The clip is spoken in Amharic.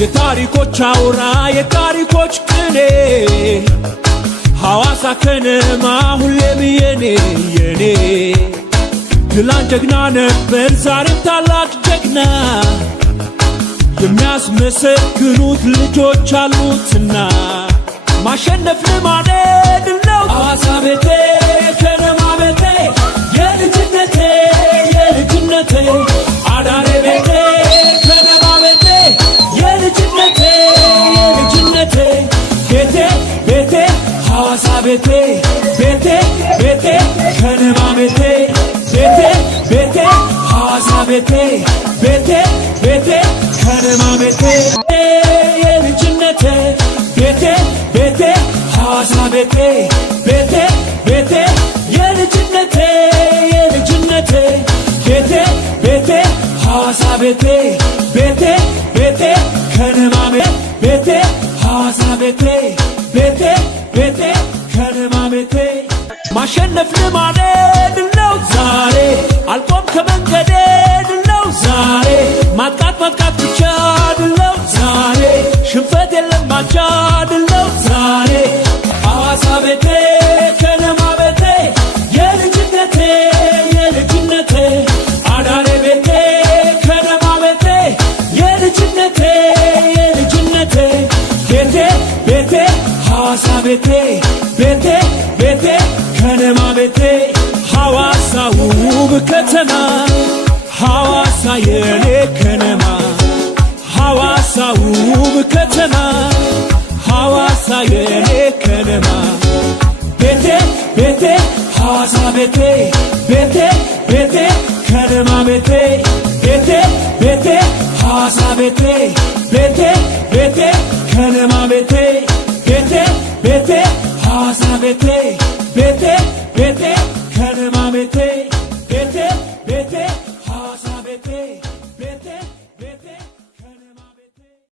የታሪኮች አውራ የታሪኮች ቅኔ ሐዋሳ ከነማ ሁሌም የኔ ትላንት ጀግና ነበር ዛሬም ታላቅ ጀግና የሚያስመሰግኑት ልጆች አሉትና ማሸነፍ ልማዴ ድል ነው ሐዋሳ ቤቴ ከነማ ቤቴ የልጅነቴ አዳሬ ቤቴ ከነማ ቤቴ የልጅነቴ ቤቴ ሐዋሳ ቤቴ ከነማ ቤቴ ሐዋሳ ቤቴ ከነማ ቤቴ የልጅነቴ ቤቴ ሐዋሳ ቤቴ የልጅነቴ ቤቴ ሐዋሳ ቤቴ ከነማ ቤቴ ሐዋሳ ቤቴ ከነማ ቤቴ ማሸነፍ ልማዴ ድል ነው ዛሬ አልቆም ከመንገዴ ድል ነው ዛሬ ማጥቃት ብቻ ድል ነው ዛሬ ሽንፈት የለም ባቻ ድል ነው ዛሬ ሐዋሳ ቤቴ ከነማ ቤቴ የልጅነቴ አዳሬ ቤቴ ከነማ ቤቴ የልጅነቴ ቤቴ ሐዋሳ ቤቴ ከነማ ቤቴ ሐዋሳ ውብ ከተማ ሐዋሳ የኔ ከነማ ሐዋሳ ውብ ከተማ ሐዋሳ የኔ ከነማ ቤቴ ሐዋሳ ቤቴ ከነማ ቤቴ ሐዋሳ ቤቴ ከነማ ቤቴ ሐዋሳ ቤቴ